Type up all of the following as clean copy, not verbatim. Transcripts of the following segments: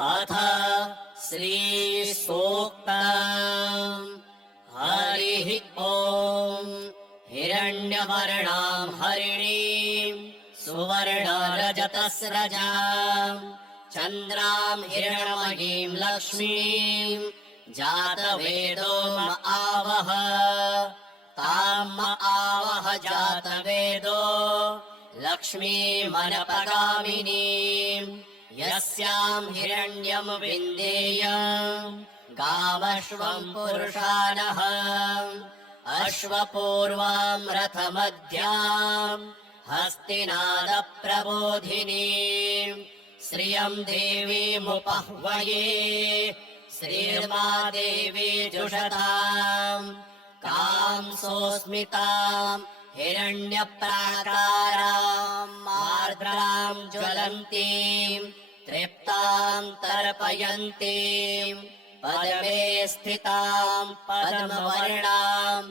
अथ श्रीसूक्तम्। हरिः ॐ। हिरण्यवर्णां हरिणीं सुवर्णरजतस्रजां चन्द्रां हिरण्मयीं लक्ष्मीं जातवेदो म आवह। तां म आवह जातवेदो लक्ष्मीमनपगामिनीम्। यस्यां हिरण्यं विन्देयम् गावश्वं पुरुषानः। अश्वपूर्वां रथमध्यां हस्तिनादप्रबोधिनीं श्रियं देवीमुपह्वये। श्रीर्मा देवी जुषतां कांसोऽस्मितां हिरण्यप्राकारां आर्द्रां ज्वलन्तीं तृप्तां तर्पयन्तीं पद्मे स्थितां पद्मवर्णां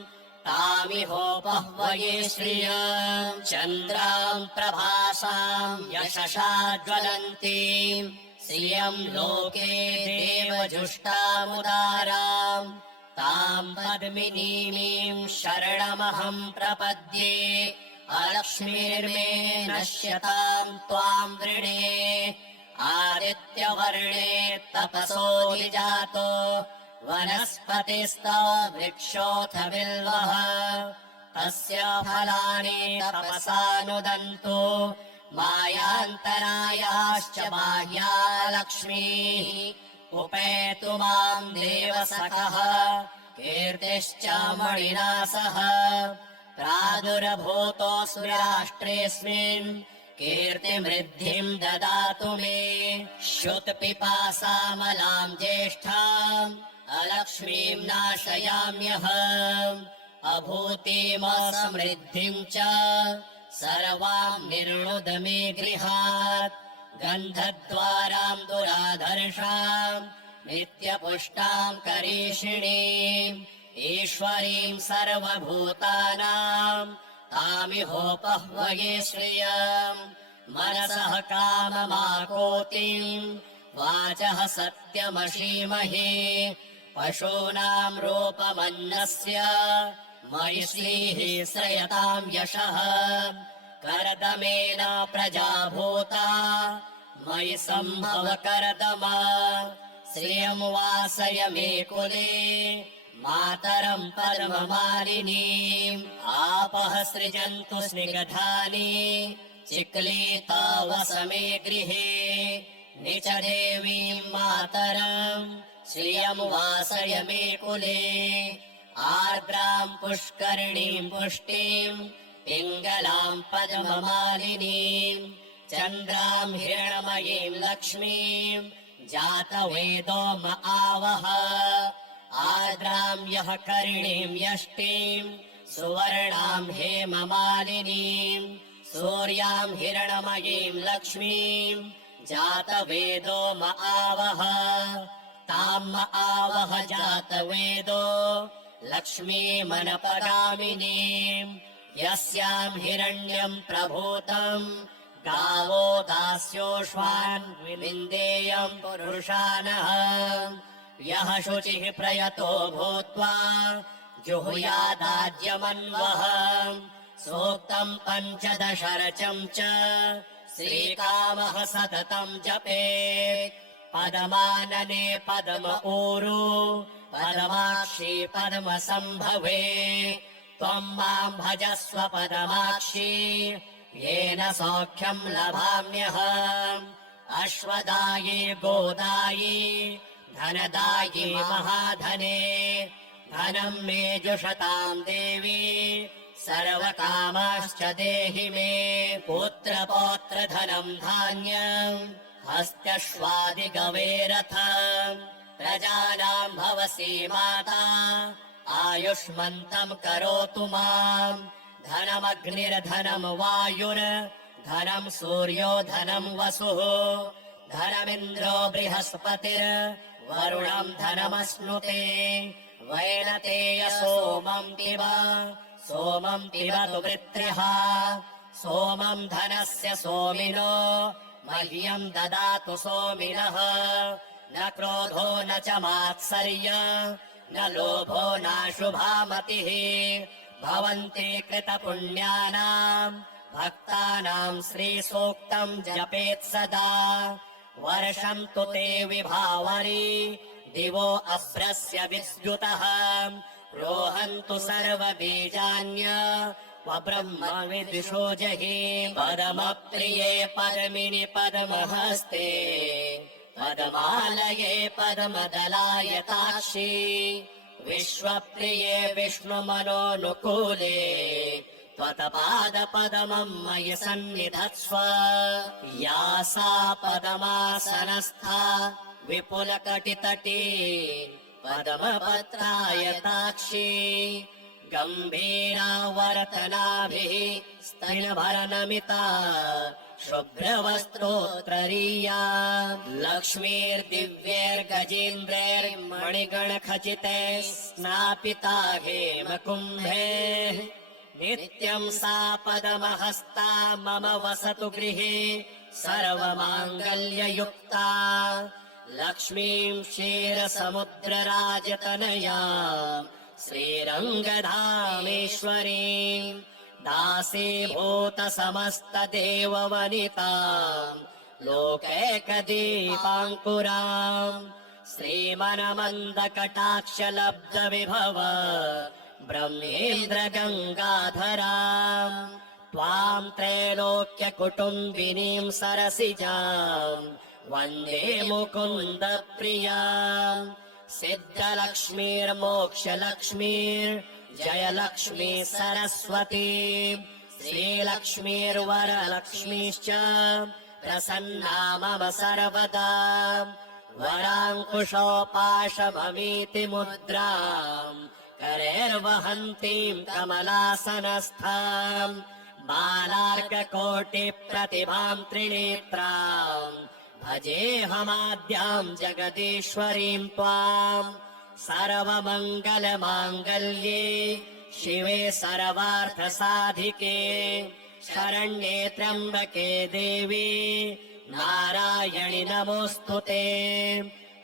तामिहोपह्वये श्रियं। चन्द्रां प्रभासां यशसा ज्वलन्तीं श्रियं लोके देवजुष्टामुदारां तां पद्मिनीमीं शरणमहं प्रपद्ये। अलक्ष्मीर्मे नश्यतां त्वां वृणे आदित्यवर्णे तपसोऽधिजातो वनस्पतिस्तव वृक्षोऽथ बिल्वः। तस्य फलानि तपसानुदन्तो मायान्तरायाश्च बाह्या लक्ष्मीः। उपेतु मां देवसखः कीर्तिश्च मणिना सह। प्रादुर्भूतोऽस्मि राष्ट्रेऽस्मिन् कीर्तिमृद्धिं ददातु मे। श्रुतपिपासामलां ज्येष्ठाम् अलक्ष्मीं नाशयाम्यहम्। अभूतिमसमृद्धिं च सर्वां निर्णुद मे गृहात्। गन्धद्वारां दुराधर्षां नित्यपुष्टां करीषिणीम् ईश्वरीं सर्वभूतानां तामिहोपह्वये श्रियम्। मनसः काममाकोतिं वाचः सत्यमशीमहि। पशूनां रूपमन्नस्य मयि श्रीः श्रयतां यशः। करदमेन प्रजा भूता मयि सम्भव करदमा। श्रियं वासय मे कुले मातरं पद्ममालिनीम्। आपः सृजन्तु स्निग्धानि चिक्लीता वस मे गृहे। निच देवीं मातरं श्रियं वासय मे कुले। आर्द्रां पुष्करिणीं पुष्टिं पिङ्गलां पद्ममालिनीं चन्द्रां हिरण्मयीं लक्ष्मीं जातवेदो म आवह। आर्द्रां यः करिणीं यष्टिं सुवर्णां हेममालिनीं सूर्यां हिरण्मयीं लक्ष्मीं जातवेदो म आवह। तां म आवह जातवेदो लक्ष्मीमनपगामिनीं। यस्यां हिरण्यं प्रभूतं गावो दास्योष्वान् विविन्देयं पुरुषानः। यः शुचिः प्रयतो भूत्वा जुहुयादाज्यमन्वः। सूक्तं पञ्चदशरचं च श्रीकामः सततं जपेत्। पदमानने पद्म ऊरु पदमाक्षी पद्मसम्भवे। त्वं मां भजस्व पदमाक्षी येन सौख्यं लभाम्यहम्। अश्वदायी गोदायी धनदायी महाधने धनं मे जुषतां देवी सर्वकामाश्च देहि मे। पुत्रपौत्रधनं धान्यं हस्त्यश्वादिगवेरथम्। प्रजानां भवसि माता आयुष्मन्तं करोतु माम्। धनमग्निर्धनं वायुर्धनं सूर्यो धनं वसुः। धनमिन्द्रो बृहस्पतिर्वरुणं धनमश्नुते। वैनतेय सोमं पिबतु वृत्र्यः। सोमं धनस्य सोमिनो मह्यम् ददातु सोमिनः न क्रोधो न च मात्सर्य न लोभो नाशुभा मतिः भवन्ति कृतपुण्यानाम् भक्तानाम् श्रीसूक्तम् जपेत् सदा वर्षम् तु ते विभावरी दिवो अभ्रस्य विद्युतः रोहन्तु सर्वबीजान्य ब्रह्म विदुषो जहि पदमप्रिये पद्मिनि पद्महस्ते पद्मालये पद्मदलायताक्षी विश्वप्रिये विष्णुमनोनुकूले त्वत्पादपद्मम् मयि सन्निधत्स्व या सा पद्मासनस्था विपुलकटितटी पद्मपत्रायताक्षी गम्भीरावर्तनाभिः स्तनभरनमिता शुभ्रवस्त्रोत्तरीया लक्ष्मीर्दिव्यैर्गजेन्द्रैर्मणिगणखचितैः स्नापिता हेमकुम्भे नित्यम् सा पद्महस्ता मम वसतु गृहे सर्वमाङ्गल्ययुक्ता लक्ष्मीम् क्षीरसमुद्रराजतनया श्रीरङ्गधामेश्वरीम् दासीभूत समस्तदेववनिताम् लोकैकदीपाङ्कुराम् श्रीमनमन्दकटाक्षलब्धविभव ब्रह्मेन्द्रगङ्गाधराम् त्वाम् त्रैलोक्यकुटुम्बिनीम् सरसिजाम् वन्दे मुकुन्दप्रियाम् सिद्धलक्ष्मीर्मोक्षलक्ष्मीर्जयलक्ष्मी सरस्वती श्रीलक्ष्मीर्वरलक्ष्मीश्च प्रसन्ना मम सर्वदा वराङ्कुशोपाशममीति मुद्राम् करैर्वहन्तीम् कमलासनस्थाम् बालार्ककोटिप्रतिभाम् त्रिनेत्राम् भजेऽहमाद्याम् जगदीश्वरीम् त्वाम् सर्वमङ्गलमाङ्गल्ये शिवे सर्वार्थसाधिके शरण्ये त्र्यम्बके देवी नारायणि नमोऽस्तु ते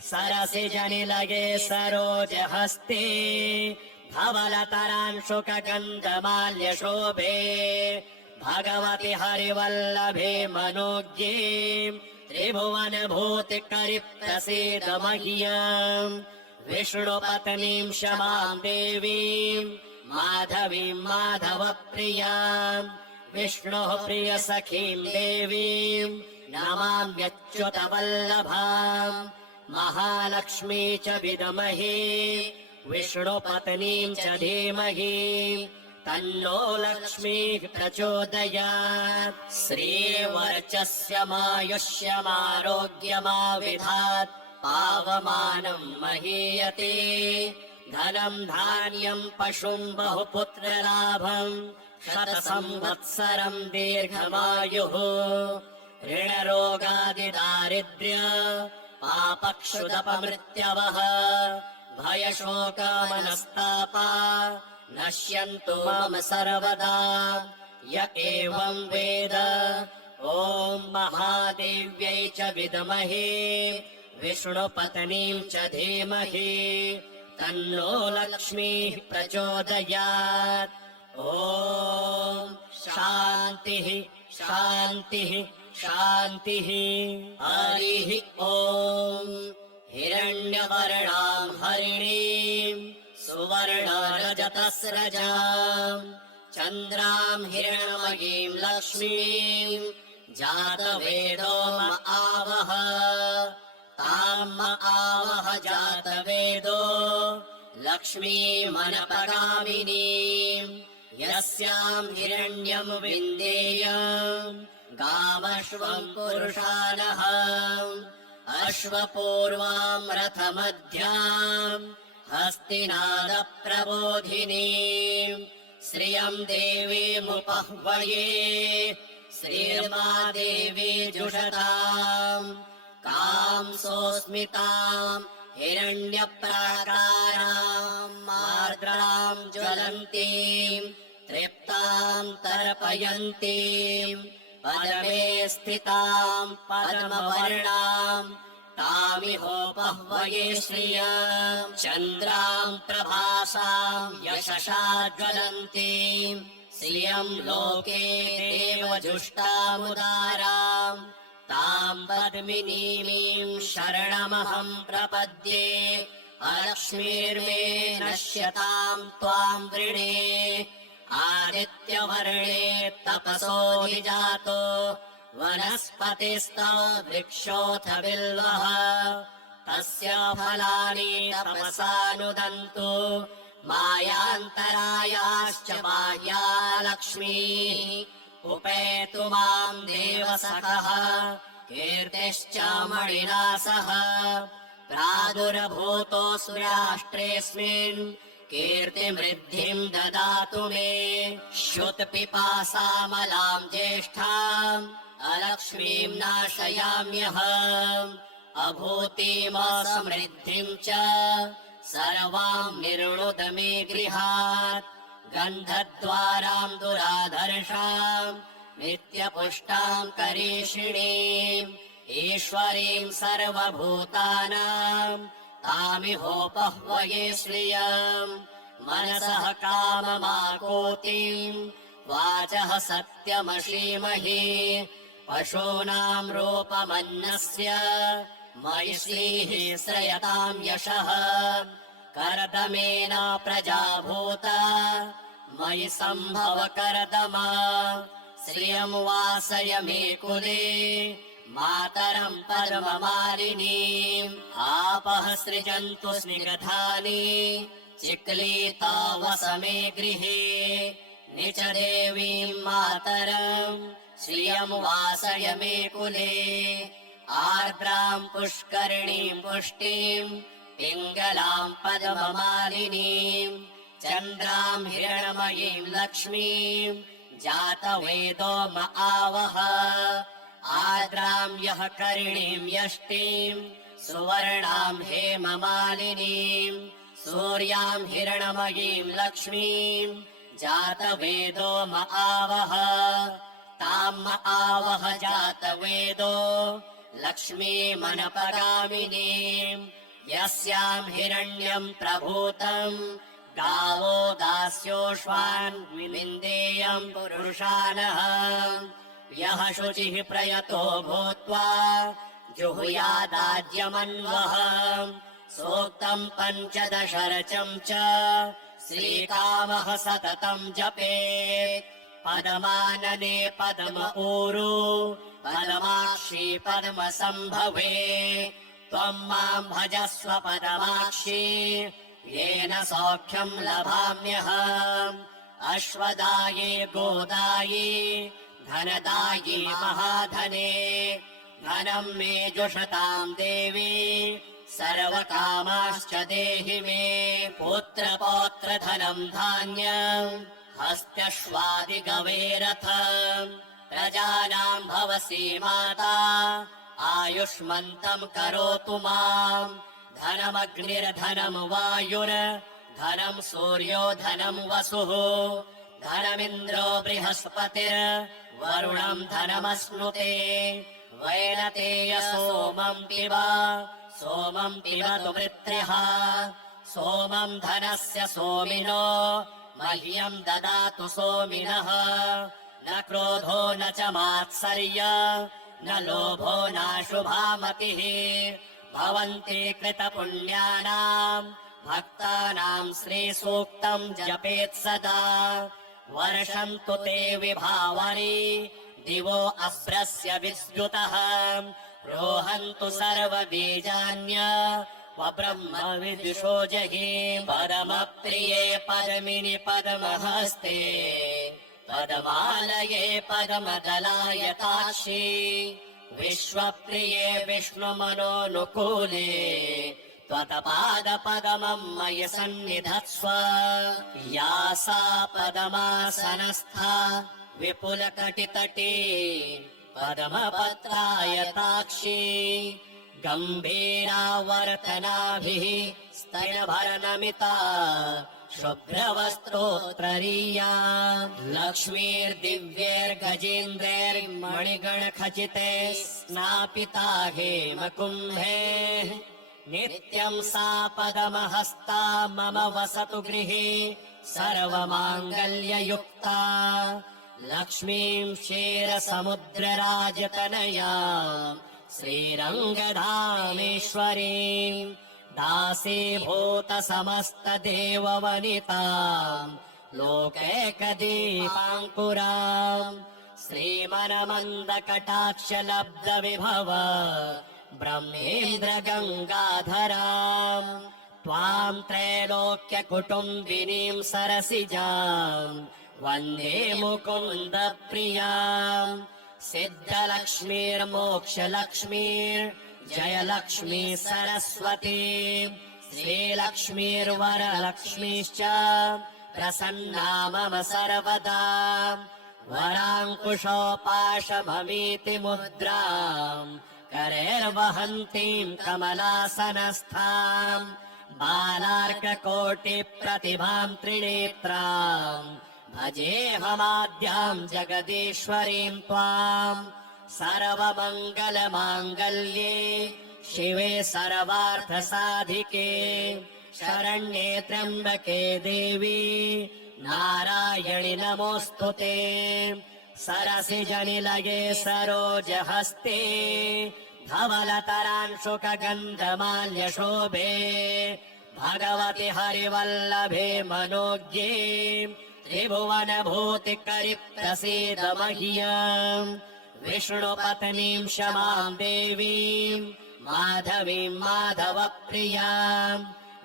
सरसिजनिलये सरोजहस्ते धवलतरांशुकगन्धमाल्यशोभे भगवति हरिवल्लभे मनोज्ञे त्रिभुवनभूतिकरि प्रसीद मह्यम् विष्णुपत्नीम् क्षमाम् देवीम् माधवीम् माधवप्रियाम् विष्णोः प्रियसखीम् देवीम् नमाम्यच्युतवल्लभाम् महालक्ष्मी च विद्महे विष्णुपत्नीम् च धीमहि तन्नो लक्ष्मीः प्रचोदयात् श्रीर्वर्चस्यमायुष्यमारोग्यमाविधात् पावमानम् महीयते धनम् धान्यम् पशुम् बहुपुत्रलाभम् शतसंवत्सरम् दीर्घमायुः ऋणरोगादिदारिद्र्य पापक्षुदपमृत्यवः भयशोकमनस्तापा नश्यन्तु मम सर्वदा य एवम् वेद ॐ महादेव्यै च विद्महे विष्णुपत्नीम् च धीमहि तन्नो लक्ष्मीः प्रचोदयात् ॐ शान्तिः शान्तिः शान्तिः हरिः ॐ हिरण्यवर्णाम् हरिणीम् सुवर्णरजतस्रजाम् चन्द्राम् हिरण्मयीम् लक्ष्मीम् जातवेदो म आवह ताम् म आवह जातवेदो लक्ष्मीमनपगामिनीम् यस्याम् हिरण्यम् विन्देयम् गामश्वम् पुरुषानः अश्वपूर्वाम् रथमध्याम् हस्तिनादप्रबोधिनीम् श्रियम् देवीमुपह्वये श्रीर्मा देवी जुषताम् कांसोऽस्मिताम् हिरण्यप्राकाराम् मार्द्राम् ज्वलन्तीम् तृप्ताम् तर्पयन्तीम् पदमे स्थिताम् पद्मवर्णाम् तामिहोपह्वये श्रियम् चन्द्राम् प्रभासाम् यशसा ज्वलन्तीम् श्रियम् लोके देवजुष्टामुदाराम् ताम् पद्मिनीमीम् शरणमहम् प्रपद्ये अलक्ष्मीर्मे नश्यताम् त्वाम् वृणे आदित्यवर्णे तपसो निजातो वनस्पतिस्तव वृक्षोऽथ बिल्वः तस्य फलानि तपसानुदन्तु मायान्तरायाश्च बाह्या लक्ष्मीः उपेतु माम् देवसखः कीर्तिश्च मणिना सह प्रादुर्भूतोऽसु राष्ट्रेऽस्मिन् कीर्तिमृद्धिम् ददातु मे श्रुतपिपासामलाम् ज्येष्ठाम् अलक्ष्मीम् नाशयाम्यहम् अभूतिमसमृद्धिम् च सर्वाम् निर्णुद मे गृहात् गन्धद्वाराम् दुराधर्षाम् नित्यपुष्टाम् करीषिणीम् ईश्वरीम् सर्वभूतानाम् तामिहोपह्वये श्रियम् मनसः काममाकोतिम् वाचः सत्यमशीमहि पशूनाम् रूपमन्नस्य मयि श्रीः श्रयताम् यशः कर्दमेन प्रजा भूता मयि सम्भव कर्दमा श्रियम् वासय मे कुले मातरम् पद्ममालिनीम् आपः सृजन्तु स्निग्धानि चिक्लीता वस मे गृहे निच देवीम् मातरम् श्रियम् वासय मे कुले आर्द्राम् पुष्करिणीम् पुष्टिम् पिङ्गलाम् पद्ममालिनीम् चन्द्राम् हिरण्मयीम् लक्ष्मीम् जातवेदो म आवह आर्द्राम् यः करिणीम् यष्टिम् सुवर्णाम् हेममालिनीम् सूर्याम् हिरण्मयीम् लक्ष्मीम् जातवेदो म आवह ताम् म आवह जातवेदो लक्ष्मीमनपगामिनीम् यस्याम् हिरण्यम् प्रभूतम् गावो दास्योष्वान् विनिन्देयम् पुरुषानः यः शुचिः प्रयतो भूत्वा जुहुयादाद्यमन्वः सूक्तम् पञ्चदशरचम् च श्रीकामः सततम् जपेत् पदमानने पद्म ऊरु पदमाक्षी पद्मसम्भवे त्वम् माम् भजस्व पदमाक्षी येन सौख्यम् लभाम्यहम् अश्वदाये गोदायि धनदायि महाधने धनम् मे जुषताम् देवी सर्वकामाश्च देहि मे पुत्रपौत्रधनम् धान्यम् हस्त्यश्वादिगवेरथम् प्रजानाम् भवसि माता आयुष्मन्तम् करोतु माम् धनमग्निर्धनम् वायुर्धनम् सूर्यो धनम् वसुः धनमिन्द्रो बृहस्पतिर्वरुणम् धनमश्नुते वैनतेय सोमम् पिबतु वृत्र्यः सोमम् धनस्य सोमिनो मह्यम् ददातु सोमिनः न क्रोधो न च मात्सर्य न लोभो नाशुभामतिः भवन्ति कृतपुण्यानाम् भक्तानाम् श्रीसूक्तम् जपेत् सदा वर्षन्तु ते विभावरी दिवो अभ्रस्य विद्युतः रोहन्तु सर्वबीजान्य ब्रह्म विदुषो जहि परमप्रिये पद्मिनि पद्महस्ते पद्मालये पद्मदलायताक्षी विश्वप्रिये विष्णुमनोनुकूले त्वत्पादपद्मम् मयि सन्निधत्स्व या सा पद्मासनस्था विपुलकटितटी पद्मपत्रायताक्षी गम्भीरावर्तनाभिः स्तनभरनमिता शुभ्रवस्त्रोत्तरीया लक्ष्मीर्दिव्यैर्गजेन्द्रैर्मणिगणखचिते स्नापिता हेमकुम्भे नित्यं सा पदमहस्ता मम वसतु गृहे सर्वमाङ्गल्ययुक्ता लक्ष्मीं क्षीरसमुद्रराजतनया श्रीरङ्गधामेश्वरीं दासीभूतसमस्तदेववनितां लोकैकदीपाङ्कुरां श्रीमनमन्दकटाक्षलब्धविभव ब्रह्मेन्द्रगङ्गाधरां त्वां त्रैलोक्यकुटुम्बिनीं सरसिजां वन्दे मुकुन्दप्रियां सिद्धलक्ष्मीर्मोक्षलक्ष्मीर्जयलक्ष्मी सरस्वती श्रीलक्ष्मीर्वरलक्ष्मीश्च प्रसन्ना मम सर्वदा वराङ्कुशोपाशभमीति मुद्राम् करैर्वहन्तीं कमलासनस्थां बालार्ककोटिप्रतिभां त्रिनेत्रां भजेऽहमाद्यां जगदीश्वरीं त्वां सर्वमङ्गलमाङ्गल्ये शिवे सर्वार्थसाधिके शरण्ये त्र्यम्बके देवी नारायणि नमोऽस्तुते सरसिजनिलये सरोजहस्ते धवलतरांशुकगन्धमाल्यशोभे भगवति हरिवल्लभे मनोज्ञे त्रिभुवनभूतिकरि प्रसीद मह्यम् विष्णुपत्नीं क्षमां देवीं माधवीं माधवप्रियां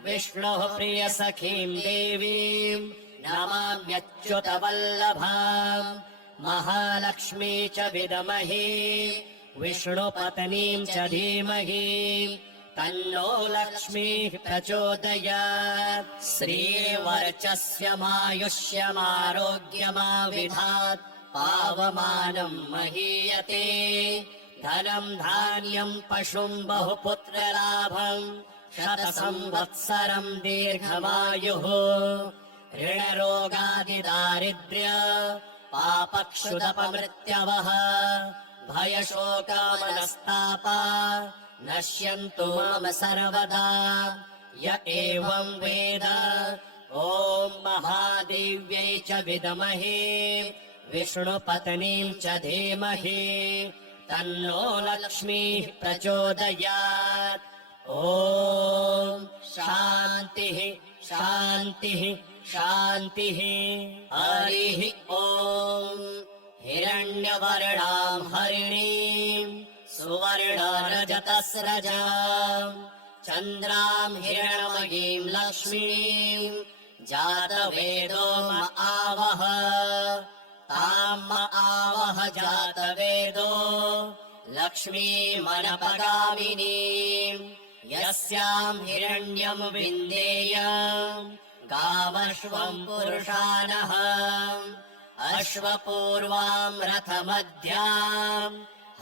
विष्णोः प्रियसखीं देवीं नमाम्यच्युतवल्लभाम् महालक्ष्मी च विद्महे विष्णुपत्नीं च धीमहि तन्नो लक्ष्मीः प्रचोदयात् श्रीवर्चस्यमायुष्यमारोग्यमाविधात् पावमानं महीयते धनं धान्यं पशुं बहुपुत्रलाभं शतसंवत्सरं दीर्घमायुः ऋणरोगादिदारिद्र्य पापक्षुदपमृत्यवः भयशोकामनस्तापा नश्यन्तु मम सर्वदा य एवं वेद ॐ महादेव्यै च विद्महे विष्णुपत्नीं च धीमहि तन्नो लक्ष्मीः प्रचोदयात् ॐ शान्तिः शान्तिः शान्तिः हरिः ॐ हिरण्यवर्णां हरिणीं सुवर्णरजतस्रजां चन्द्रां हिरण्मयीं लक्ष्मीं जातवेदो म आवह तां म आवह जातवेदो लक्ष्मीमनपगामिनीं यस्यां हिरण्यं विन्देयम् गावश्वं पुरुषानः अश्वपूर्वां रथमध्यां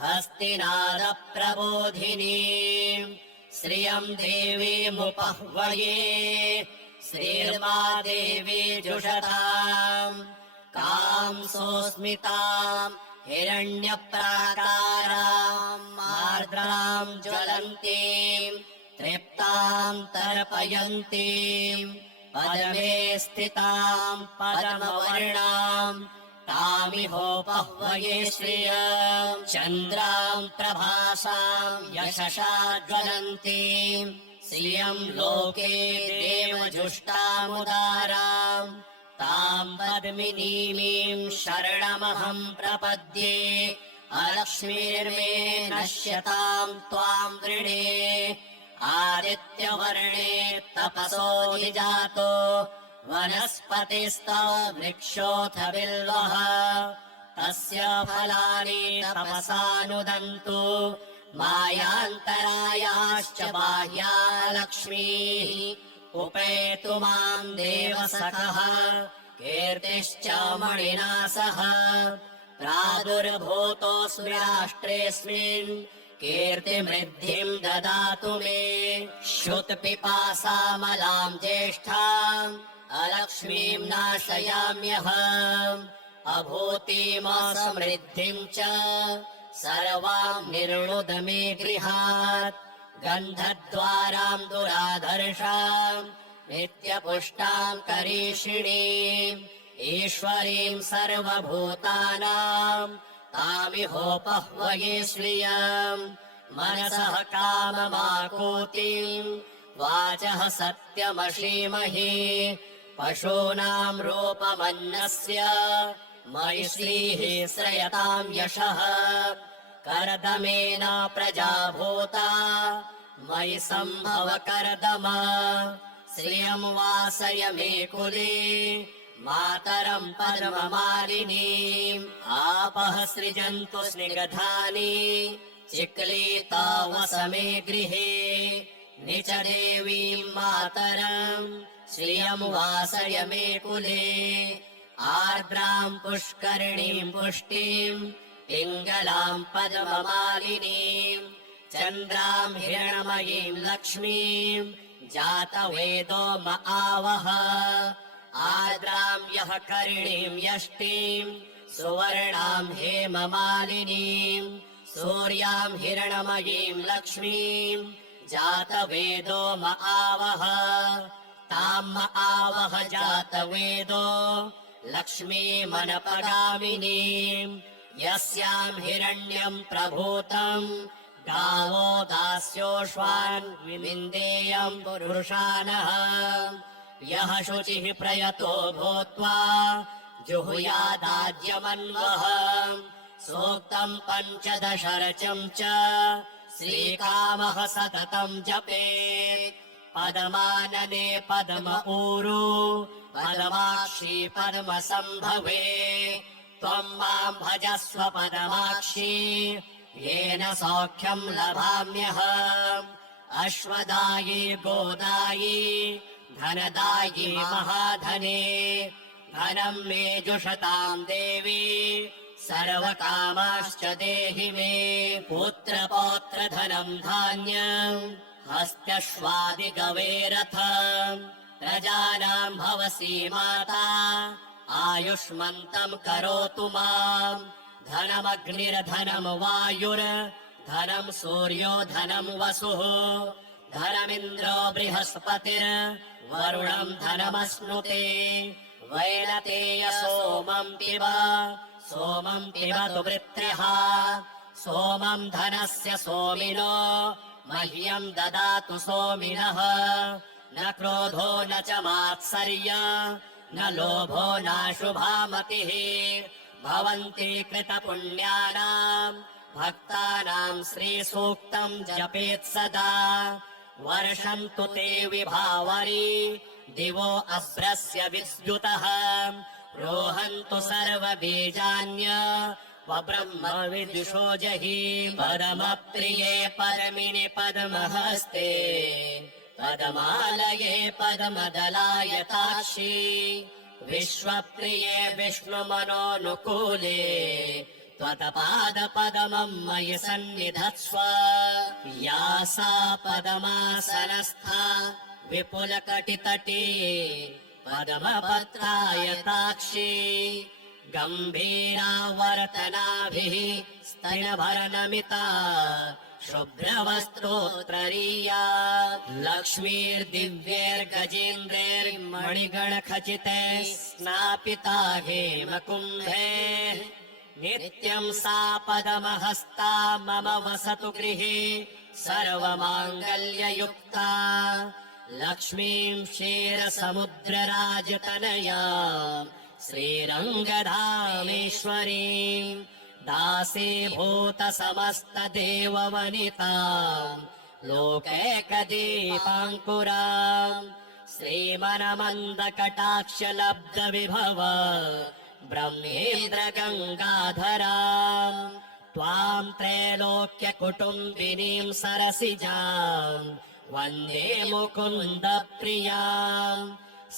हस्तिनादप्रबोधिनीं श्रियं देवीमुपह्वये श्रीर्मा देवी जुषताम् कांसोऽस्मितां हिरण्यप्राकारां आर्द्रां ज्वलन्तीं तृप्तां तर्पयन्तीं पदमे स्थितां पद्मवर्णां तामिहोपह्वये श्रियं चन्द्रां प्रभासां यशसा ज्वलन्तीं श्रियं लोके देवजुष्टामुदारां तां पद्मिनीमीं शरणमहं प्रपद्ये अलक्ष्मीर्मे नश्यतां त्वां वृणे आदित्यवर्णे तपसोऽधिजातो वनस्पतिस्तव वृक्षोऽथ बिल्वः तस्य फलानि तपसानुदन्तु मायान्तरायाश्च बाह्या लक्ष्मीः उपेतु मां देवसखः कीर्तिश्च मणिना सह प्रादुर्भूतोऽस्मि राष्ट्रेऽस्मिन् कीर्तिमृद्धिं ददातु मे श्रुतपिपासामलां ज्येष्ठां अलक्ष्मीम् नाशयाम्यहम् अभूतिमसमृद्धिम् च सर्वाम् निर्णुद मे गृहात् गन्धद्वाराम् दुराधर्षाम् नित्यपुष्टाम् करीषिणीम् ईश्वरीम् सर्वभूतानाम् तामिहोपह्वये श्रियम् मनसः काममाकूतिम् वाचः सत्यमशीमहि पशूनाम् रूपमन्नस्य मयि श्रीः श्रयताम् यशः कर्दमेन प्रजा भूता मयि सम्भव कर्दम श्रियम् वासय मे कुले मातरम् पद्ममालिनीम् आपः सृजन्तु स्निग्धानि चिक्लीता वस मे गृहे निच देवीम् मातरम् श्रियम् वासय मे कुले आर्द्राम् पुष्करिणीम् पुष्टिम् पिङ्गलाम् पद्ममालिनीम् चन्द्राम् हिरणमयीम् लक्ष्मीम् जातवेदो म आवह आर्द्राम् यः करिणीम् यष्टिम् सुवर्णाम् हेममालिनीम् सूर्याम् हिरणमयीम् लक्ष्मीम् जातवेदो म आवह ताम् म आवह जातवेदो लक्ष्मीमनपगामिनीम् यस्याम् हिरण्यम् प्रभूतम् गावो दास्योष्वान् विनिन्देयम् पुरुषानः यः शुचिः प्रयतो भूत्वा जुहुयादाज्यमन्वः सूक्तम् पञ्चदशरचम् च श्रीकामः सततम् जपेत् पदमानने पद्म ऊरु पदमाक्षी पद्म सम्भवे त्वम् माम् भजस्व पदमाक्षी येन सौख्यम् लभाम्यहम् अश्वदायी गोदायी धनदायी महाधने धनम् मे जुषताम् देवी सर्वकामाश्च देहि मे पुत्रपौत्रधनम् धान्यम् हस्त्यश्वादिगवेरथम् प्रजानाम् भवसी माता आयुष्मन्तम् करोतु माम् धनमग्निर्धनम् वायुर्धनम् सूर्यो धनम् वसुः धनमिन्द्रो बृहस्पतिर्वरुणम् धनमश्नुते वैनतेय सोमम् पिबतु वृत्र्यः सोमम् धनस्य सोमिनो मह्यम् ददातु सोमिनः न क्रोधो न च मात्सर्य न लोभो नाशुभामतिः भवन्ति कृतपुण्यानाम् भक्तानाम् श्रीसूक्तम् जपेत् सदा वर्षन्तु ते विभावरी दिवो अभ्रस्य विद्युतः रोहन्तु सर्वबीजान्य वब्रह्म विदुषो जहि पदमप्रिये पद्मिनि पद्महस्ते पद्मालये पद्मदलायताक्षी विश्वप्रिये विष्णुमनोनुकूले त्वत्पादपद्मम् मयि सन्निधत्स्व या सा पद्मासनस्था विपुलकटितटी पद्मपत्रायताक्षी गम्भीरावर्तनाभिः स्तनभरनमिता शुभ्रवस्त्रोत्तरीया लक्ष्मीर्दिव्यैर्गजेन्द्रैर्मणिगणखचितैः स्नापिता हेमकुम्भे नित्यम् सा पद्महस्ता मम वसतु गृहे सर्वमाङ्गल्ययुक्ता लक्ष्मीम् क्षीरसमुद्रराजतनया श्रीरङ्गधामेश्वरीम् दासीभूत समस्तदेववनिताम् लोकैकदीपाङ्कुराम् श्रीमनमन्दकटाक्षलब्धविभव ब्रह्मेन्द्रगङ्गाधराम् त्वाम् त्रैलोक्यकुटुम्बिनीम् सरसिजाम् वन्दे मुकुन्दप्रियाम्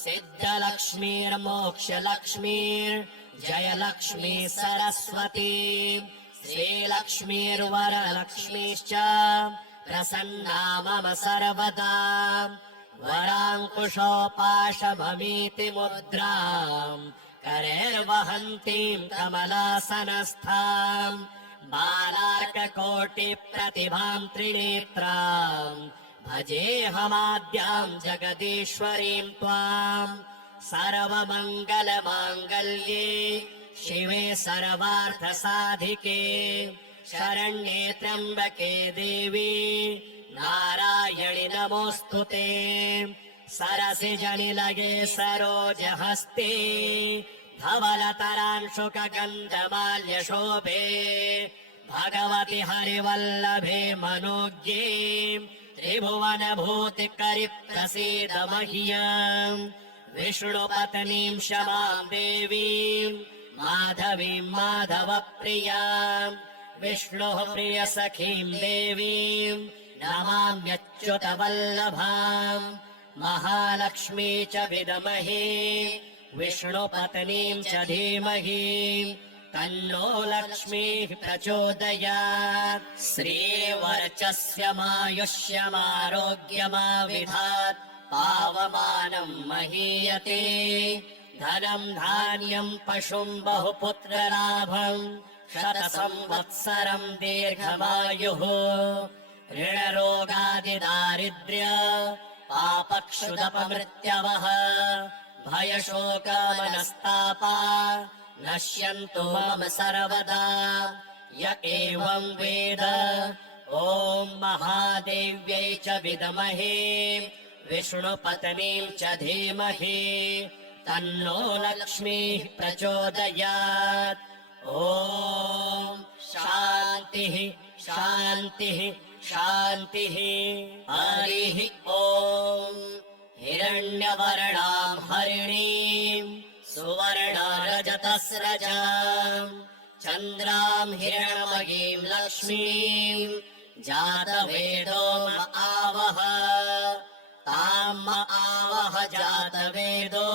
सिद्धलक्ष्मीर्मोक्षलक्ष्मीर्जयलक्ष्मी सरस्वती श्रीलक्ष्मीर्वरलक्ष्मीश्च प्रसन्ना मम सर्वदा वराङ्कुशोपाशममीति मुद्राम् करैर्वहन्तीम् कमलासनस्थाम् बालार्ककोटिप्रतिभाम् त्रिनेत्राम् भजेऽहमाद्याम् जगदीश्वरीम् त्वाम् सर्वमङ्गलमाङ्गल्ये शिवे सर्वार्थसाधिके शरण्ये त्र्यम्बके देवी नारायणि नमोऽस्तु ते सरसिजनिलये सरोजहस्ते धवलतरांशुकगन्धमाल्यशोभे भगवति हरिवल्लभे मनोज्ञे त्रिभुवनभूतिकरि प्रसीद मह्यम् विष्णुपत्नीम् क्षमाम् देवीम् माधवीम् माधवप्रियाम् विष्णुः प्रियसखीम् देवीम् नमाम्यच्युतवल्लभाम् महालक्ष्मी च विद्महे विष्णुपत्नीम् च धीमहि तन्नो लक्ष्मीः प्रचोदयात् श्रीवर्चस्यमायुष्यमारोग्यमाविधात् पावमानम् महीयते धनम् धान्यम् पशुम् बहुपुत्रलाभम् शतसंवत्सरम् दीर्घमायुः ऋणरोगादिदारिद्र्य पापक्षुदपमृत्यवः भयशोकमनस्तापा नश्यन्तु मम सर्वदा य एवम् वेद ॐ महादेव्यै च विद्महे विष्णुपत्नीम् च धीमहि तन्नो लक्ष्मीः प्रचोदयात् ॐ शान्तिः शान्तिः शान्तिः हरिः ॐ हिरण्यवर्णाम् हरिणीम् सुवर्णरजतस्रजाम् चन्द्राम् हिरण्मयीम् लक्ष्मीम् जातवेदो म आवह ताम् म आवह जातवेदो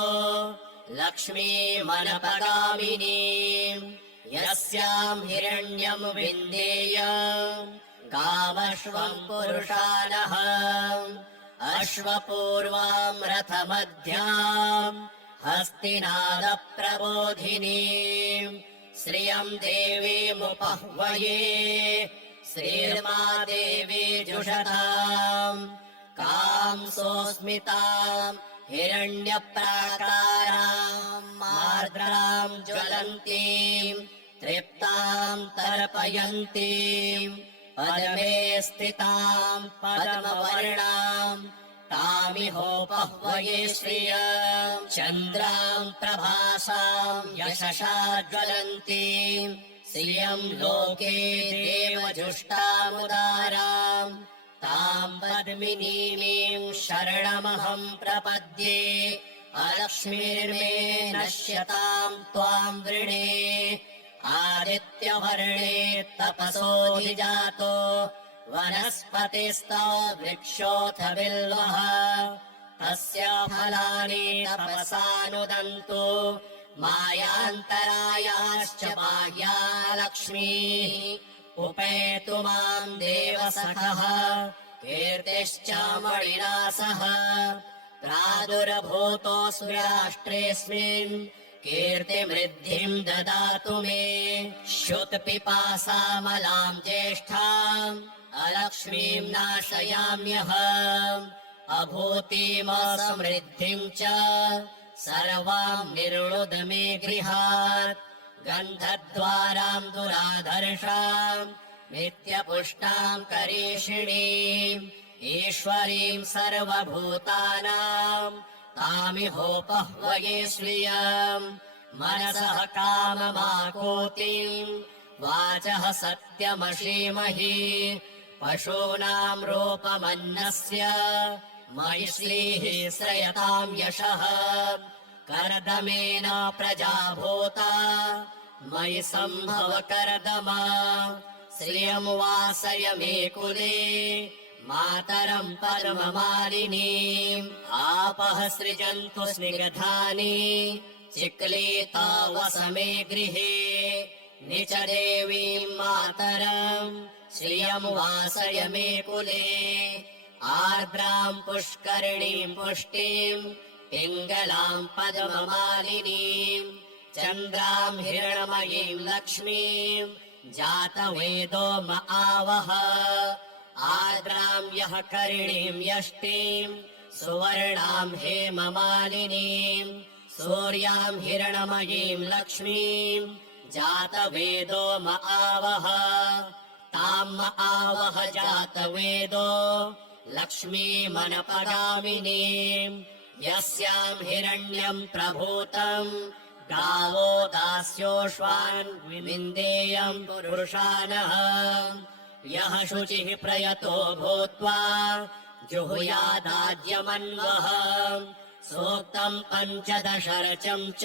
लक्ष्मीमनपगामिनीम् यस्याम् हिरण्यम् विन्देयम् गावश्वम् पुरुषानः अश्वपूर्वाम् रथमध्याम् हस्तिनादप्रबोधिनीम् श्रियम् देवीमुपह्वये श्रीर्मा देवी जुषताम् कांसोऽस्मिताम् हिरण्यप्राकाराम् मार्द्राम् ज्वलन्तीम् तृप्ताम् तर्पयन्तीम् पद्मे स्थिताम् पद्मवर्णाम् तामिहोपह्वये श्रियम् चन्द्राम् प्रभासाम् यशसा ज्वलन्तीम् श्रियम् लोके देवजुष्टामुदाराम् ताम् पद्मिनीमीम् शरणमहम् प्रपद्ये अलक्ष्मीर्मे नश्यताम् त्वाम् वृणे आदित्यवर्णे तपसोऽधिजातो वनस्पतिस्तो वृक्षोऽथ बिल्वः तस्य फलानि तपसानुदन्तु मायान्तरायाश्च बाह्या लक्ष्मीः उपेतु माम् देवसखः कीर्तिश्च मणिना सह प्रादुर्भूतोऽस्मि राष्ट्रेऽस्मिन् कीर्तिमृद्धिम् ददातु मे श्रुतपिपासामलाम् ज्येष्ठाम् अलक्ष्मीम् नाशयाम्यहम् अभूतिमसमृद्धिम् च सर्वाम् निर्णुद मे गृहात् गन्धद्वाराम् दुराधर्षाम् नित्यपुष्टाम् करीषिणीम् ईश्वरीम् सर्वभूतानाम् तामिहोपह्वये श्रियम् मनसः काममाकोतिम् वाचः सत्यमशीमहि पशूनाम् रूपमन्नस्य मयि श्रीः श्रयताम् यशः कर्दमेन प्रजाभूता मयि सम्भव कर्दमा श्रियम् वासय मे कुले मातरम् परममालिनीम् आपः सृजन्तु स्निग्धानि चिक्लीता वस मे गृहे निच देवीम् मातरम् श्रियम् वासय मे कुले आर्द्राम् पुष्करिणीम् पुष्टिम् पिङ्गलाम् पद्ममालिनीम् चन्द्राम् हिरणमयीम् लक्ष्मीम् जातवेदो म आवह आर्द्राम् यः करिणीम् यष्टिम् सुवर्णाम् हेममालिनीम् सूर्याम् हिरणमयीम् लक्ष्मीम् जातवेदो म आवह ताम् म आवह जातवेदो लक्ष्मीमनपगामिनीम् यस्याम् हिरण्यम् प्रभूतम् गावो दास्योश्वान् विविन्देयम् पुरुषानः यः शुचिः प्रयतो भूत्वा जुहुयादाद्यमन्वः सूक्तम् पञ्चदशरचम् च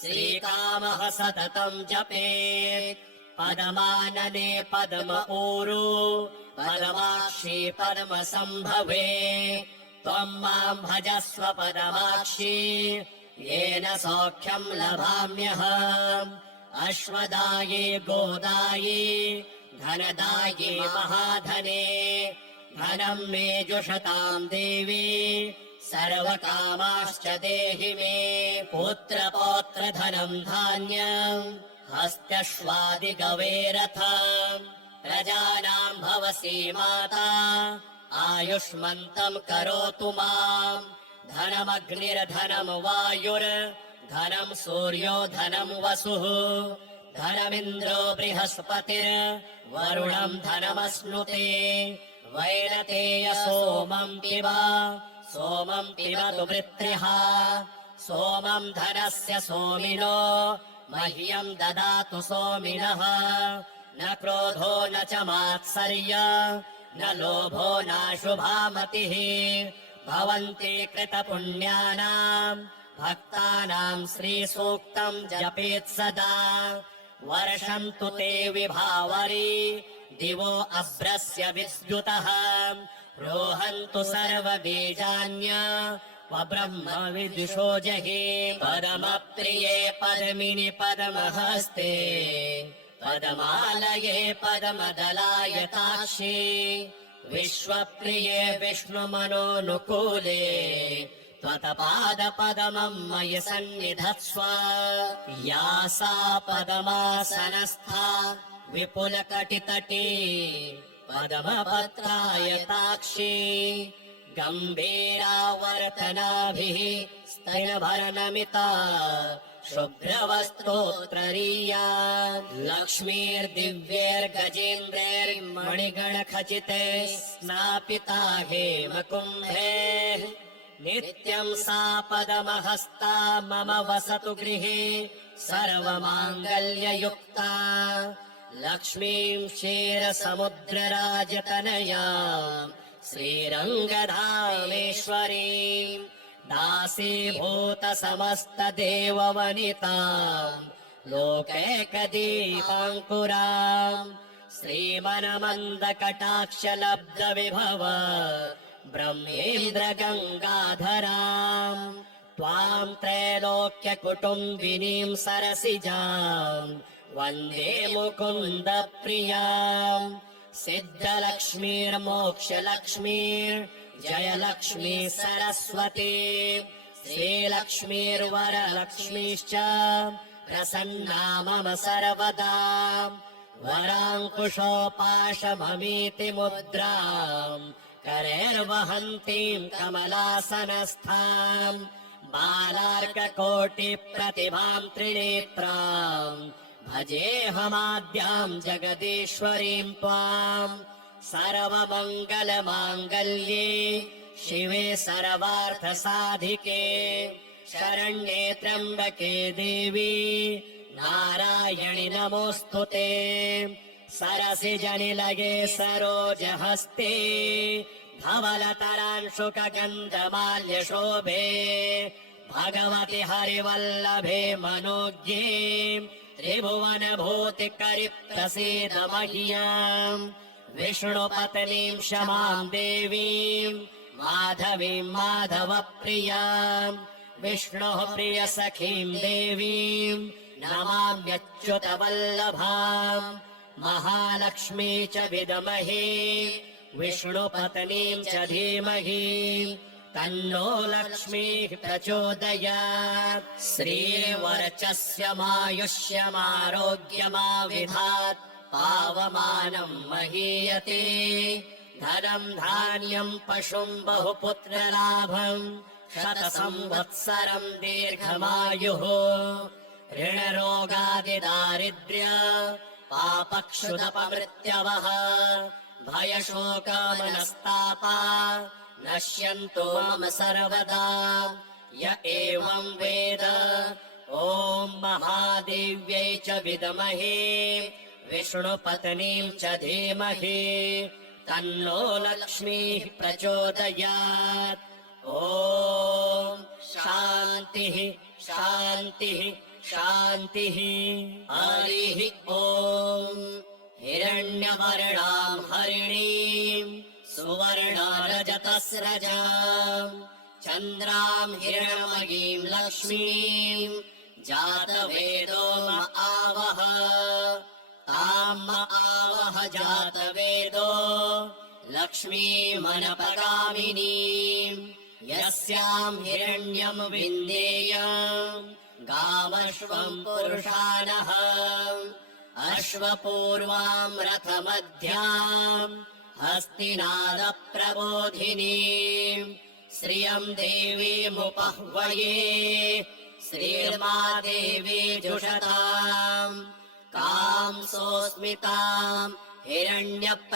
श्रीकामः सततम् जपेत् पदमानने पद्म ऊरु पदमाक्षी पद्मसम्भवे त्वम् माम् भजस्व पदमाक्षी येन सौख्यम् लभाम्यहम् अश्वदाये गोदाये धनदाये महाधने धनम् मे जुषताम् देवी सर्वकामाश्च देहि मे पुत्रपौत्रधनम् धान्यम् हस्त्यश्वादिगवेरथम् प्रजानाम् भवसि माता आयुष्मन्तम् करोतु माम् धनमग्निर्धनम् वायुर्धनम् सूर्यो धनम् वसुः धनमिन्द्रो बृहस्पतिर्वरुणम् धनमश्नुते वैनतेय सोमम् पिबतु वृत्रिः सोमम् धनस्य सोमिनो मह्यम् ददातु सोमिनः न क्रोधो न च मात्सर्य न लोभो नाशुभा मतिः भवन्ति कृतपुण्यानाम् भक्तानाम् श्रीसूक्तम् जपेत् सदा वर्षन्तु ते विभावरी दिवो अभ्रस्य विद्युतः रोहन्तु सर्वबीजान्य ब्रह्म विदुषो जहि पदमप्रिये पद्मिनि पद्महस्ते पदमालये पद्मदलायताक्षी विश्वप्रिये विष्णुमनोनुकूले त्वत्पादपद्मम् मयि सन्निधत्स्व या सा पद्मासनस्था विपुलकटितटी पद्मपत्रायताक्षी गम्भीरावर्तनाभिः स्तनभरनमिता शुभ्रवस्त्रोत्ररीया लक्ष्मीर्दिव्यैर्गजेन्द्रैर्मणिगणखचिते स्नापिता हेमकुम्भे नित्यम् सा पद्महस्ता मम वसतु गृहे सर्वमाङ्गल्ययुक्ता लक्ष्मीम् क्षीरसमुद्रराजतनया श्रीरङ्गधामेश्वरीम् दासीभूत समस्तदेववनिताम् लोकैकदीपाङ्कुराम् श्रीमनमन्दकटाक्षलब्धविभव ब्रह्मेन्द्रगङ्गाधराम् त्वाम् त्रैलोक्यकुटुम्बिनीम् सरसिजाम् वन्दे मुकुन्दप्रियाम् सिद्धलक्ष्मीर्मोक्षलक्ष्मीर्जयलक्ष्मी सरस्वती श्रीलक्ष्मीर्वरलक्ष्मीश्च प्रसन्ना मम सर्वदा वराङ्कुशोपाशममीति मुद्राम् करैर्वहन्तीम् कमलासनस्थाम् बालार्ककोटिप्रतिभाम् त्रिनेत्राम् भजेऽहमाद्याम् जगदीश्वरीम् त्वाम् सर्वमङ्गलमाङ्गल्ये शिवे सर्वार्थसाधिके शरण्ये त्र्यम्बके देवी नारायणि नमोऽस्तुते सरसिजनिलये सरोजहस्ते धवलतरांशुकगन्धमाल्यशोभे भगवति हरिवल्लभे मनोज्ञे त्रिभुवनभूतिकरि प्रसीद मह्याम् विष्णुपत्नीम् क्षमाम् देवीम् माधवीम् माधवप्रियाम् विष्णोः प्रियसखीम् देवीम् नमाम्यच्युतवल्लभाम् महालक्ष्मी च विद्महे विष्णुपत्नीम् च धीमहि तन्नो लक्ष्मीः प्रचोदयात् श्रीर्वर्चस्यमायुष्यमारोग्यमाविधात् पावमानम् महीयते धनम् धान्यम् पशुम् बहुपुत्रलाभम् शतसंवत्सरम् दीर्घमायुः ऋणरोगादिदारिद्र्य पापक्षुदपमृत्यवः भयशोकमनस्तापा नश्यन्तु मम सर्वदा य एवम् वेद ॐ महादेव्यै च विद्महे विष्णुपत्नीम् च धीमहि तन्नो लक्ष्मीः प्रचोदयात् ॐ शान्तिः शान्तिः शान्तिः हरिः ॐ हिरण्यवर्णाम् हरिणीम् सुवर्णरजतस्रजाम् चन्द्राम् हिरण्मयीम् लक्ष्मीम् जातवेदो म आवह ताम् म आवह जातवेदो लक्ष्मीमनपगामिनीम् यस्याम् हिरण्यम् विन्देयम् गामश्वम् पुरुषानः अश्वपूर्वाम् रथमध्याम् हस्तिनादप्रबोधिनीम् श्रियम् देवीमुपह्वये श्रीर्मा देवी जुषताम् कांसोऽस्मिताम् हिरण्यप्राकाराम्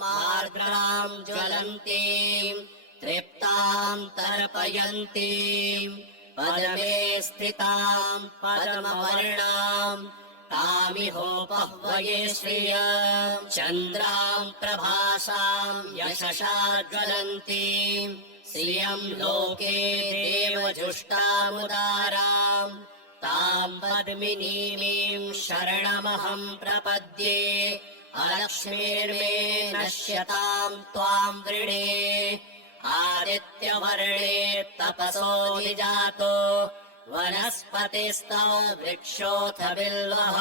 मार्द्राम् ज्वलन्तीम् तृप्ताम् तर्पयन्तीम् पद्मे स्थिताम् पद्मवर्णाम् तामिहोपह्वये श्रियम् चन्द्राम् प्रभासाम् यशसा ज्वलन्तीम् श्रियम् लोके देवजुष्टामुदाराम् ताम् पद्मिनीमीम् शरणमहम् प्रपद्ये अलक्ष्मीर्मे नश्यताम् त्वाम् वृणे आदित्यवर्णे तपसो निजातो वनस्पतिस्तौ वृक्षोऽथ बिल्वः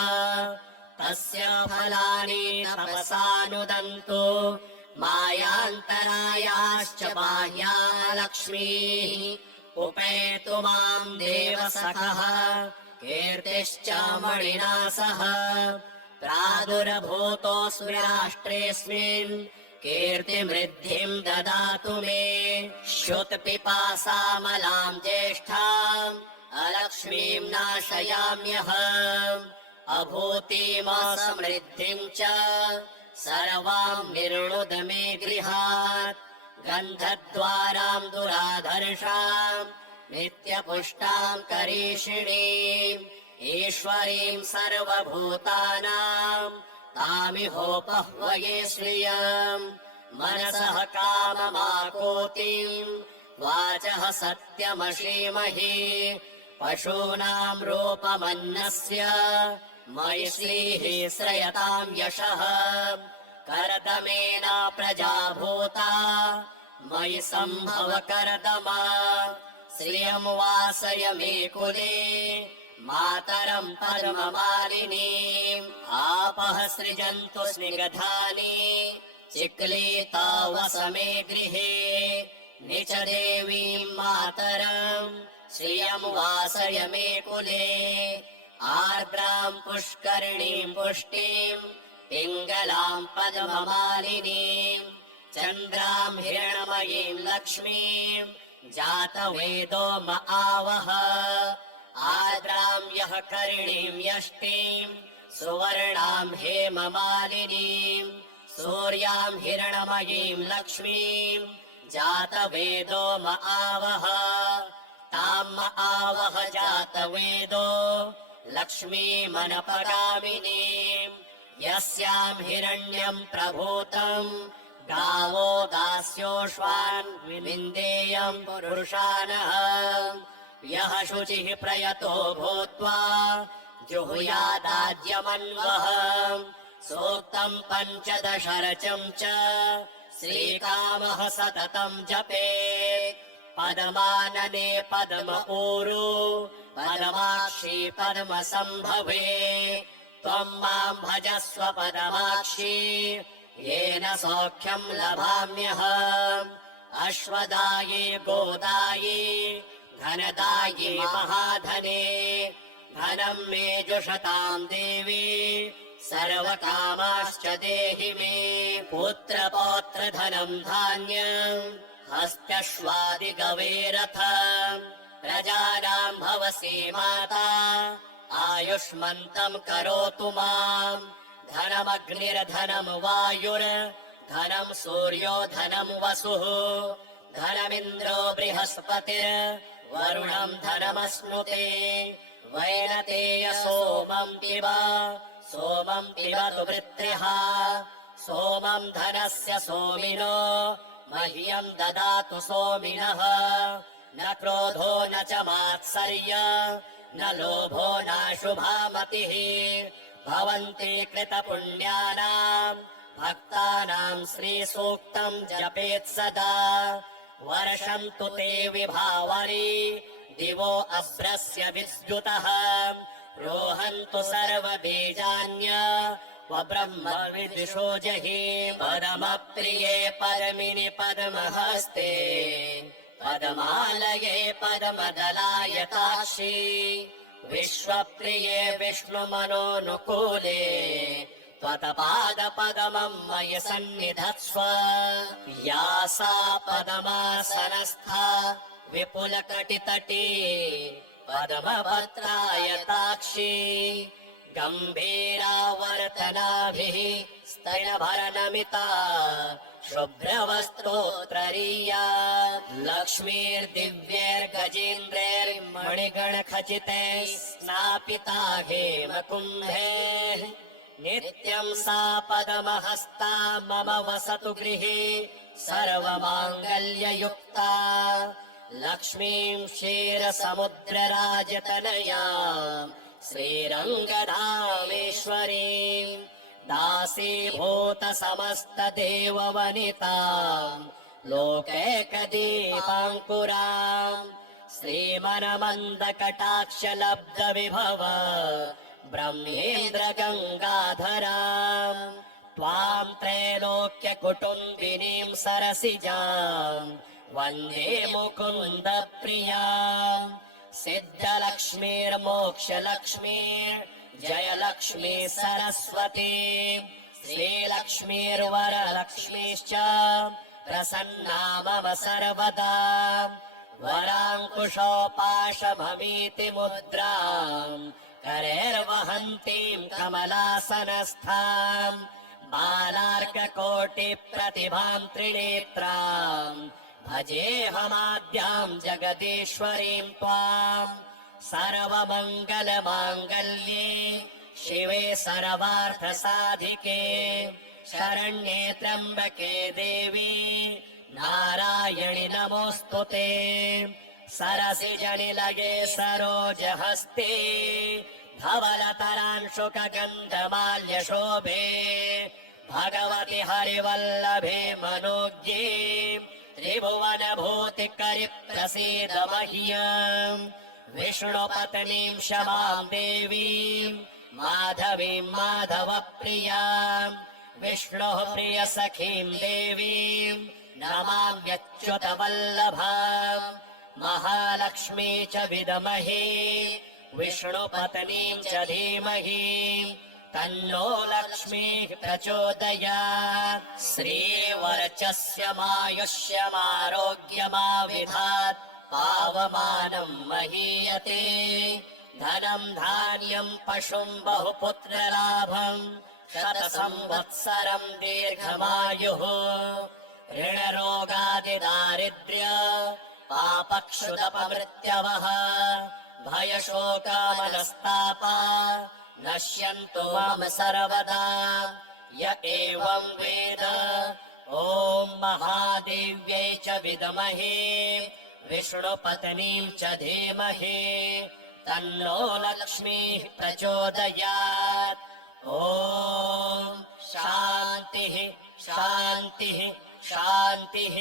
तस्य फलानि तपसानुदन्तु मायान्तरायाश्च बाह्या लक्ष्मीः उपेतु माम् देवसखः कीर्तिश्च मणिना सह प्रादुर्भूतोऽस्मि राष्ट्रेऽस्मिन् कीर्तिमृद्धिम् ददातु मे श्रुतपिपासामलाम् ज्येष्ठाम् अलक्ष्मीम् नाशयाम्यहम् अभूतिमसमृद्धिम् च सर्वाम् निर्णुद मे गृहात् गन्धद्वाराम् दुराधर्षाम् नित्यपुष्टाम् करीषिणीम् ईश्वरीम् सर्वभूतानाम् तामिहोपह्वये श्रियम् मनसः काममाकोतिम् वाचः सत्यमशीमहि पशूनाम् रूपमन्नस्य मयि श्रीः श्रयताम् यशः कर्दमेन प्रजाभूता मयि सम्भव कर्दमा श्रियम् वासय मे कुले मातरम् पद्ममालिनीम् आपः सृजन्तु स्निग्धानि चिक्लीता वस मे गृहे निच देवीम् मातरम् श्रियम् वासय मे कुले आर्द्राम् पुष्करिणीम् पुष्टिम् पिङ्गलाम् पद्ममालिनीम् चन्द्राम् हिरण्मयीम् लक्ष्मीम् जातवेदो म आवह आर्द्राम् यः करिणीम् यष्टिम् सुवर्णाम् हेममालिनीम् सूर्याम् हिरण्मयीम् लक्ष्मीम् जातवेदो म आवह ताम् म आवह जातवेदो लक्ष्मीमनपगामिनीम् यस्याम् हिरण्यम् प्रभूतम् गावो दास्योऽश्वान् विविन्देयम् पुरुषानः यः शुचिः प्रयतो भूत्वा जुहुयादाद्यमन्वः सूक्तम् पञ्चदशरचम् च श्रीकामः सततम् जपेत् पद्मानने पद्म ऊरु पद्माक्षी पद्मसम्भवे त्वम् माम् भजस्व पद्माक्षी येन सौख्यम् लभाम्यहम् अश्वदाये गोदाये धनदाये महाधने धनम् मे जुषताम् देवी सर्वकामाश्च देहि मे पुत्रपौत्रधनम् धान्यम् हस्त्यश्वादिगवेरथम् प्रजानाम् भवसि माता आयुष्मन्तम् करोतु माम् धनमग्निर्धनम् वायुर्धनम् सूर्यो धनम् वसुः धनमिन्द्रो बृहस्पतिर्वरुणम् धनमश्नुते वैनतेय सोमम् पिबतु वृत्र्यः सोमम् धनस्य सोमिनो मह्यम् ददातु सोमिनः न क्रोधो न च मात्सर्य न लोभो नाशुभा मतिः भवन्ति कृतपुण्यानाम् भक्तानाम् श्रीसूक्तम् जपेत् सदा वर्षन्तु ते विभावरी दिवो अभ्रस्य विद्युतः रोहन्तु सर्वबीजान्य ब्रह्म विदिशो जहि पदमप्रिये पदमिनि पद्महस्ते पद्मालये पद्मदलायताक्षी विश्वप्रिये विष्णुमनोनुकूले त्वत्पादपद्मम् मयि सन्निधत्स्व या सा पद्मासनस्था विपुलकटितटी पद्मपत्रायताक्षी गम्भीरावर्तनाभिः स्तनभरनमिता शुभ्रवस्त्रोत्तरीया लक्ष्मीर्दिव्यैर्गजेन्द्रैर्मणिगणखचितैः स्नापिता हेमकुम्भैः नित्यम् सा पद्महस्ता मम वसतु गृहे सर्वमाङ्गल्ययुक्ता लक्ष्मीम् क्षीरसमुद्रराजतनयाम् श्रीरङ्गधामेश्वरीम् दासीभूत समस्तदेववनिताम् लोकैकदीपाङ्कुराम् श्रीमनमन्दकटाक्षलब्धविभव ब्रह्मेन्द्र गङ्गाधराम् त्वाम् त्रैलोक्यकुटुम्बिनीम् सरसिजाम् वन्दे मुकुन्द प्रियाम् सिद्धलक्ष्मीर्मोक्षलक्ष्मीर् जयलक्ष्मी सरस्वती श्रीलक्ष्मीर्वरलक्ष्मीश्च प्रसन्ना मम सर्वदा वराङ्कुशोपाशभमीति मुद्राम् करैर्वहन्तीम् कमलासनस्थाम् बालार्ककोटिप्रतिभाम् त्रिनेत्राम् भजेऽहमाद्याम् जगदीश्वरीम् त्वाम् सर्वमङ्गलमाङ्गल्ये शिवे सर्वार्थसाधिके शरण्ये त्र्यम्बके देवी नारायणि नमोऽस्तु ते सरसिजनिलये सरोजहस्ते धवलतरांशुकगन्धमाल्यशोभे भगवति हरिवल्लभे मनोज्ञे त्रिभुवनभूतिकरि प्रसीद मह्यम् विष्णुपत्नीम् क्षमाम् देवीम् माधवीम् माधवप्रियाम् विष्णुः प्रियसखीम् देवीम् नमाम्यच्युतवल्लभाम् महालक्ष्मी च विद्महे विष्णुपत्नीम् च धीमहि तन्नो लक्ष्मीः प्रचोदयात् श्रीवर्चस्यमायुष्यमारोग्यमाविधात् पावमानम् महीयते धनम् धान्यम् पशुम् बहुपुत्रलाभम् शतसंवत्सरम् दीर्घमायुः ऋणरोगादिदारिद्र्य पापक्षुदपमृत्यवः भयशोकामनस्तापा नश्यन्तु मम सर्वदा य एवम् वेद ॐ महादेव्यै च विद्महे विष्णुपत्नीम् च धीमहि तन्नो लक्ष्मीः प्रचोदयात् ॐ शान्तिः शान्तिः शान्तिः।